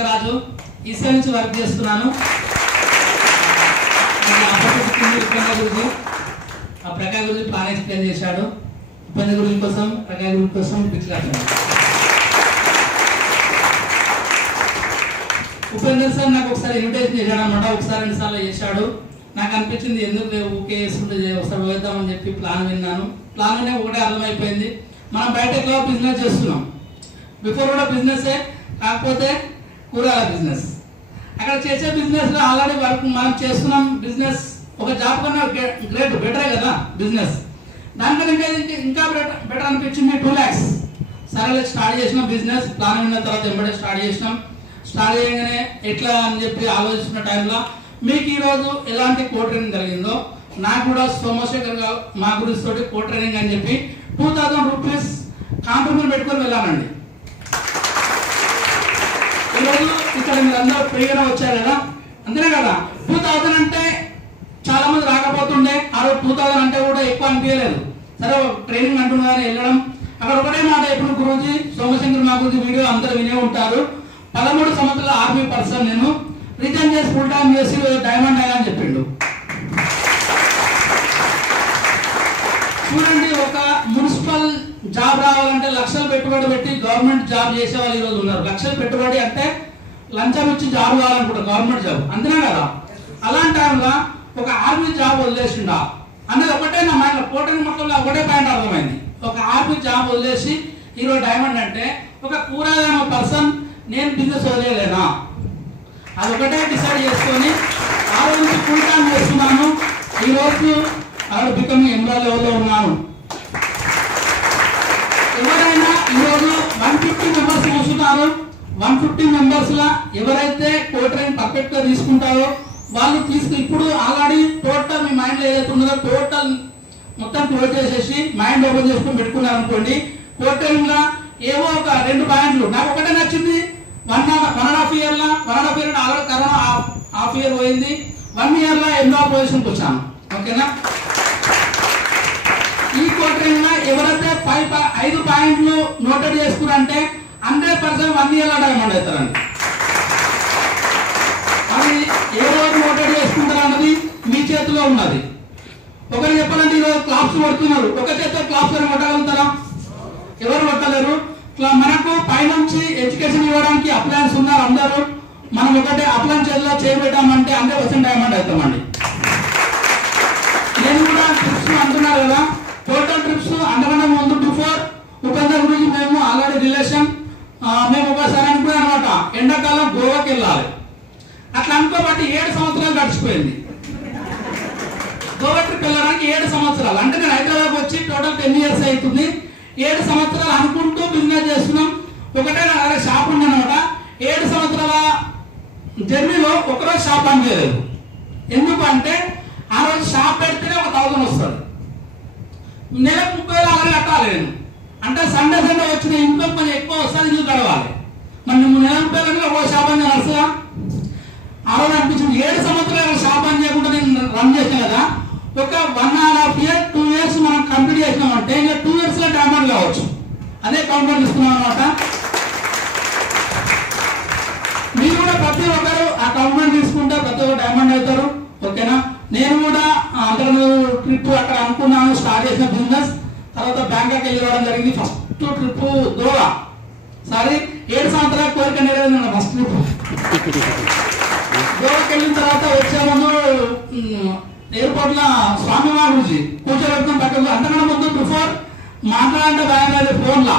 Kanakaraju EC నుంచి work చేస్తున్నాను. గురించి ఆ ప్రకాశ్ గురించి ప్లాన్ ఎక్స్ప్లెయిన్ చేశాడు. ఉపేంద్ర గురించి కోసం ప్రకాశ్ గురించి కోసం పిక్స్ రాశాడు. ఉపేంద్ర సార్ నాకు ఒకసారి ఇన్విటేషన్ చేశాడు అనమాట. ఒకసారి 2 సార్లు చేశాడు. నాకు అనిపించింది ఎందుకు ఊకే వేస్తుంటే ఒకసారి వేద్దామని చెప్పి ప్లాన్ విన్నాను. ప్లాన్ అనే ఒకటే అర్థమైపోయింది, మనం బయట ఎక్కువ బిజినెస్ చేస్తున్నాం. బిఫోర్ కూడా బిజినెసే, కాకపోతే కూరగాయల బిజినెస్. అక్కడ చేసే బిజినెస్ లో ఆల్రెడీ వర్క్ మనం చేస్తున్నాం. బిజినెస్ ఒక జాబ్ కన్నా గ్రేట్ బెటరే కదా బిజినెస్. దానికన్నా ఇంకా బెటర్ అనిపించింది. 2 lakhs సరే స్టార్ట్ చేసినాం బిజినెస్. ప్లాన్ విన్న తర్వాత ఎంబడే స్టార్ట్ చేసినాం. స్టార్ట్ చేయగానే ఎట్లా అని చెప్పి ఆలోచిస్తున్న టైంలో మీకు ఈరోజు ఎలాంటి కో ట్రైనింగ్ కలిగిందో నాకు కూడా సోమశేఖర్ గారు మా గురించి తోటి కో ట్రైనింగ్ అని చెప్పి 2000 రూపీస్ కాంట్రిబ్యూషన్ పెట్టుకొని వెళ్ళానండి. ఈరోజు ఇక్కడ మీరు అందరూ ఫ్రీగానే వచ్చారు కదా, అంతేనే కదా. 2000 అంటే చాలా మంది రాకపోతుండే. ఆ రోజు 2000 అంటే కూడా ఎక్కువ అనిపించలేదు. సరే ట్రైనింగ్ అంటున్నారని వెళ్ళడం. అక్కడ ఒకటే మాట ఎప్పుడు గురూజీ సోమశేఖర్ మా గురించి వీడియో అందరూ వినే ఉంటారు. 13 సంవత్సరాల ఆర్మీ పర్సన్, నేను రిటర్న్ చేసి ఫుల్ టైం చేసి డైమండ్ అయ్యా అని చెప్పిండు. చూడండి, ఒక మున్సిపల్ జాబ్ రావాలంటే లక్షలు పెట్టుబడి పెట్టి గవర్నమెంట్ జాబ్ చేసే వాళ్ళు ఈరోజు ఉన్నారు. లక్షలు పెట్టుబడి అంటే లంచం ఇచ్చి జాబ్ కావాలనుకుంటారు, గవర్నమెంట్ జాబ్, అంతేనా కదా. అలాంటి టైంలో ఒక ఆర్మీ జాబ్ వదిలేసిండా అనేది ఒకటే నా మైండ్ కోటని మొత్తంలో ఒకటే పాయింట్ అర్థమైంది. ఒక ఆర్మీ జాబ్ వదిలేసి ఈరోజు డైమండ్ అంటే ఒక కూరగాయ పర్సన్ నేను బిజినెస్ వదిలేనా అది ఒకటే డిసైడ్ చేసుకొని ఆ రోజు నుంచి ఫుల్ టైం చేస్తున్నాను. ఈ రోజు అక్కడ బికమ్ ఎంఆర్ లెవెల్లో ఉన్నాను. ఎవరైనా ఈరోజు 150 మెంబర్స్ చూస్తున్నారు. 150 మెంబర్స్ లా ఎవరైతే కో ట్రైనింగ్ పర్ఫెక్ట్ గా తీసుకుంటారో వాళ్ళు ఇప్పుడు ఆల్రెడీ టోటల్ మీ మైండ్ లో ఏదైతే ఉన్నదో టోటల్ మొత్తం క్లోజ్ చేసేసి మైండ్ ఓపెన్ చేసుకుని పెట్టుకున్నారు అనుకోండి. కో ట్రైనింగ్ లా ఏవో ఒక 2 పాయింట్లు నాకు ఒకటే నచ్చింది. 1.5 year already corona half year పోయింది. 1 year లో ఎన్నో పొజిషన్కి వచ్చాను. ఓకేనా. ఈ కో ట్రైనింగ్ లో ఎవరైతే 5 పాయింట్లు నోటెడ్ చేసుకున్నారంటే 100% 1 year లో డైమండ్ అవుతారండి. అది ఏ రోజు నోటెడ్ చేసుకుంటారు అన్నది మీ చేతిలో ఉన్నది. ఒకరు చెప్పాలంటే ఈరోజు క్లాప్స్ కొడుతున్నారు, ఒక చేతితో క్లాప్స్ కొట్టగలుగుతారా? ఎవరు కొట్టలేరు. మనకు పైనుంచి ఎడ్యుకేషన్ ఇవ్వడానికి అప్లయన్స్ ఉన్నారు అందరూ. మనం ఒకటే అప్లయన్స్ చేతిలో చేయబెట్టామంటే 100% డైమండ్ అవుతామండి. నేను కూడా ట్రిప్స్ అంటున్నారు కదా, టోటల్ ట్రిప్స్ అంతకన్నా ముందు బిఫోర్ ఉపేంద్ర గురించి మేము ఆల్రెడీ రిలేషన్ మేము ఒకసారి అనుకున్నాం అనమాట, ఎండాకాలం గోవాకి వెళ్ళాలి అట్లా అనుకోబట్టి 7 సంవత్సరాలు గడిచిపోయింది. గోవా ట్రిప్ వెళ్ళడానికి 7 సంవత్సరాలు అంటే నేను హైదరాబాద్ వచ్చి టోటల్ 10 years అవుతుంది. 7 సంవత్సరాలు అనుకుంటూ బిజినెస్ చేస్తున్నాం. ఒకటే షాప్ ఉందన్నమాట. 7 సంవత్సరాల జర్నీలో ఒకరోజు షాప్ పని చేయలేదు. ఎందుకు అంటే ఆ రోజు షాప్ పెడితేనే ఒక 1000 వస్తుంది. నెలకు 30,000 కట్టాలి నేను. అంటే సండే వచ్చిన ఇంట్లో కొంచెం ఎక్కువ వస్తుంది, ఇల్లు గడవాలి. మరి నువ్వు నెల 30,000 ఒక షాప్ అని నడుస్తుందా? ఆ రోజు అనిపించింది 7 సంవత్సరాలు షాప్ అని చేయకుండా నేను రన్ చేసాను కదా. ఒక 1.5 year 2 years మనం కంప్లీట్ చేసినామంటే ఇంకా 2 years లో డైమండ్ కావచ్చు. అదే కౌంటర్ ఇస్తున్నాం అనమాట. మీరు కూడా ప్రతి ఒక్కరు ఆ కౌంటర్ తీసుకుంటే ప్రతి ఒక్కరు డైమండ్ అవుతారు. ఓకేనా. నేను కూడా అంతకు ట్రిప్ అక్కడ అనుకున్నాను, స్టార్ట్ చేసిన బిజినెస్. తర్వాత బ్యాంకాక్ వెళ్ళి రావడం జరిగింది. First trip Goa. సారీ 7 సంవత్సరాల కోరిక నెరవేరింది ఫస్ట్ ట్రిప్. గోవాకి వెళ్ళిన తర్వాత వచ్చే ముందు ఎయిర్పోర్ట్ లో స్వామి గురించి కూర్చోబెట్టుకుని పక్కకు, అంతకన్నా ముందు బిఫోర్ మాట్లాడంటే భయం ఫోన్ లా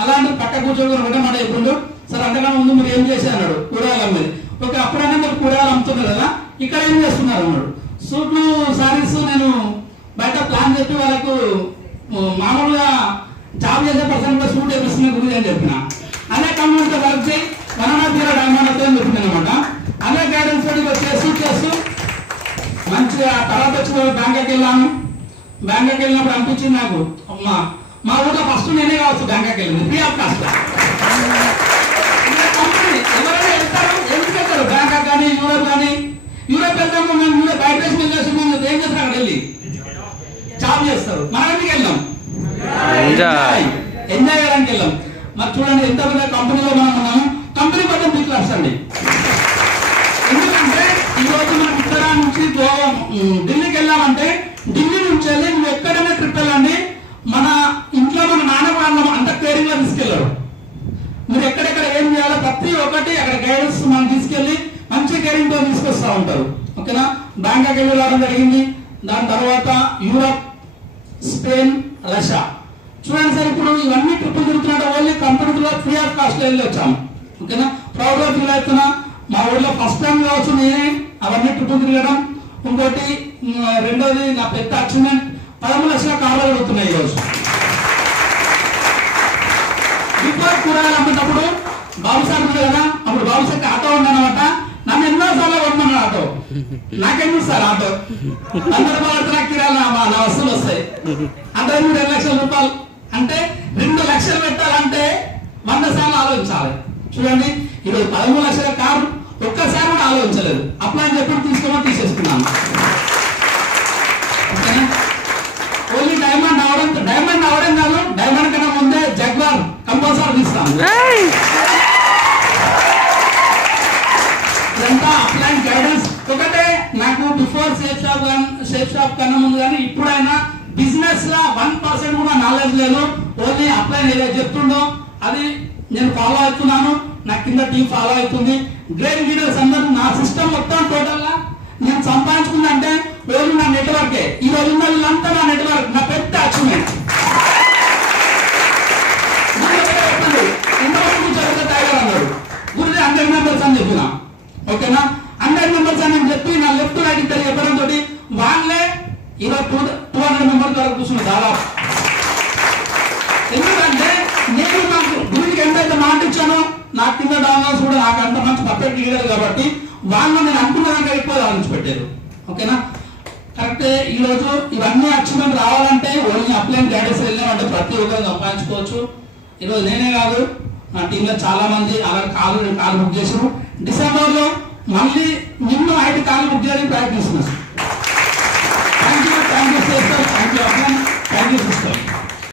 అలాంటి పక్క కూర్చోబెట్టుకుని ఒకటే మాట చెప్పిండు, సార్ అంతకన్నా ముందు మీరు ఏం చేశారు అన్నాడు. కూరగాయలు అమ్మేది. ఓకే, అప్పుడైనా మీరు కూరగాయలు అమ్ముతున్నారు కదా, ఇక్కడ ఏం చేస్తున్నారు అన్నాడు. సూట్లు సారీస్ నేను బయట ప్లాన్ చెప్పి వాళ్ళకు మామూలుగా జాబ్ చేసే పర్సన్ కూడా సూట్ వేపిస్తున్న గురించి అని చెప్పిన. అదే కంపెనీతో వర్క్ చేయి 1.5 year డైమండ్ అవుతుందని చెప్పింది అనమాట. అదే గైడెన్స్ చేస్తూ మంచిగా తర్వాత వచ్చిన బ్యాంకాక్ వెళ్ళాను. బ్యాంకాక్ వెళ్ళినప్పుడు అనిపించింది నాకు, అమ్మా మా ఊళ్ళో ఫస్ట్ నేనే కావచ్చు బ్యాంకాక్ వెళ్ళింది, ఫ్రీ ఆఫ్ కాస్ట్. కంపెనీ ఎవరైనా వెళ్తారు, ఎందుకు వెళ్తారు బ్యాంకాక్ కానీ యూరోప్ కానీ. యూరోప్ వెళ్తాము మేము బయట దేశం వెళ్ళేసి మేము ఏం చేస్తాం, అక్కడ వెళ్ళి జాబ్ చేస్తారు. మనం ఎందుకు వెళ్ళాం? ఎంజాయ్ చేయడానికి వెళ్ళాం. మరి చూడండి ఎంత పెద్ద కంపెనీలో మనం ఉన్నాము. కంపెనీ పట్ల మీకు ట్రస్ట్ అండి. ఎందుకంటే ఈరోజు మనం ఇక్కడ నుంచి ఢిల్లీకి వెళ్ళామంటే ఢిల్లీ నుంచి వెళ్ళి నువ్వు ఎక్కడైనా ట్రిప్ వెళ్ళండి, మన ఇంట్లో మన నాన్న వాళ్ళ అంత కేరింగ్ గా తీసుకెళ్లరు. మీరు ఎక్కడెక్కడ ఏం చేయాలో ప్రతి ఒక్కటి అక్కడ గైడెన్స్ మనం తీసుకెళ్లి మంచి కేరింగ్ తో తీసుకొస్తా ఉంటారు. ఓకేనా. బ్యాంకాక్ వెళ్ళి రావడం జరిగింది. దాని తర్వాత యూరప్, స్పెయిన్, రష్యా. చూడండి సార్, ఇప్పుడు ఇవన్నీ ట్రిప్పులు తిరుగుతున్నట్టు ఓన్లీ కంపెనీలో ఫ్రీ ఆఫ్ కాస్ట్ వెళ్ళి వచ్చాము. ఓకేనా. ప్రౌడ్ గా ఫీల్ అవుతున్నా. మా ఊళ్ళో ఫస్ట్ టైం కావచ్చు నేనే అవన్నీ ట్రిప్పులు తిరగడం. ఇంకోటి రెండోది నా పెద్ద అచీవ్మెంట్ 13 లక్షల కార్లు జరుగుతున్నాయి ఈరోజు. బిఫోర్ కూరగాయలు అమ్మేటప్పుడు బాబు సార్ ఉంది కదా, అప్పుడు బాబు సార్కి ఆటో ఉండనమాట. నన్ను ఎన్నో సార్లు కొట్టమన్నాడు ఆటో. నాకెందుకు సార్ ఆటో, 100 రూపాయలు కిరాలు నా వస్తువులు వస్తాయి. అంటే 2 లక్షల రూపాయలు అంటే 2 లక్షలు పెట్టాలంటే 100 సార్లు ఆలోచించాలి. చూడండి, ఈరోజు 13 లక్షల కారు ఒక్కసారి కూడా ఆలోచించలేదు. అప్లై అని చెప్పి తీసుకోమని తీసేసుకున్నాను. ఓన్లీ డైమండ్ అవడం కాదు, డైమండ్ కన్నా ముందే జగ్వార్ కంపల్సరీ తీస్తాను. ఇదంతా అప్లైన్ గైడెన్స్ ఒకటే. నాకు బిఫోర్ సేఫ్ షాప్ కన్నా ముందు కానీ ఇప్పుడైనా బిజినెస్ లా 1% కూడా నాలెడ్జ్ లేదు. ఓన్లీ అప్లైన్ ఏదైతే చెప్తుండో అది నేను ఫాలో అవుతున్నాను. నా కింద టీం ఫాలో అవుతుంది. గ్రేట్ లీడర్స్ అందరూ నా సిస్టమ్ మొత్తం టోటల్ గా నేను సంపాదించుకుందంటే రోజు నా నెట్వర్కే. ఈ రోజు ఉన్న వీళ్ళంతా నా నెట్వర్క్, నా పెద్ద అచీవ్మెంట్. ఎంతమంది చదువుతా టైగర్ అన్నాడు గురించి 100 మెంబర్స్ అని చెప్పిన. ఓకేనా. 100 మెంబర్స్ అని చెప్పి నా లెఫ్ట్ రైట్ ఇద్దరు చెప్పడం తోటి వాళ్ళే ఈరోజు 200 మెంబర్స్ వరకు కూర్చున్నారు దాదాపు. ఎందుకంటే నేను నాకు గురికి ఎంతైతే మాట ఇచ్చానో నా కింద డౌన్లోడ్స్ కూడా నాకు అంత మంచి పర్ఫెక్ట్ లీడర్ కాబట్టి వాళ్ళు నేను అనుకున్న దాంట్లో ఎక్కువ ఆలోచించి పెట్టారు. ఓకేనా. కరెక్టే. ఈ రోజు ఇవన్నీ అచీవ్మెంట్ రావాలంటే ఓన్లీ అప్లైన్ గైడెన్స్ వెళ్ళామంటే ప్రతి ఒక్కరు సంపాదించుకోవచ్చు. ఈరోజు నేనే కాదు, నా టీంలో చాలా మంది అలాంటి కాలు బుక్ చేసారు. డిసెంబర్ లో మళ్ళీ నిన్ను 5 కార్లు బుక్ చేయడానికి ప్రయత్నిస్తున్నారు. Thank you sir, thank you upline, thank you.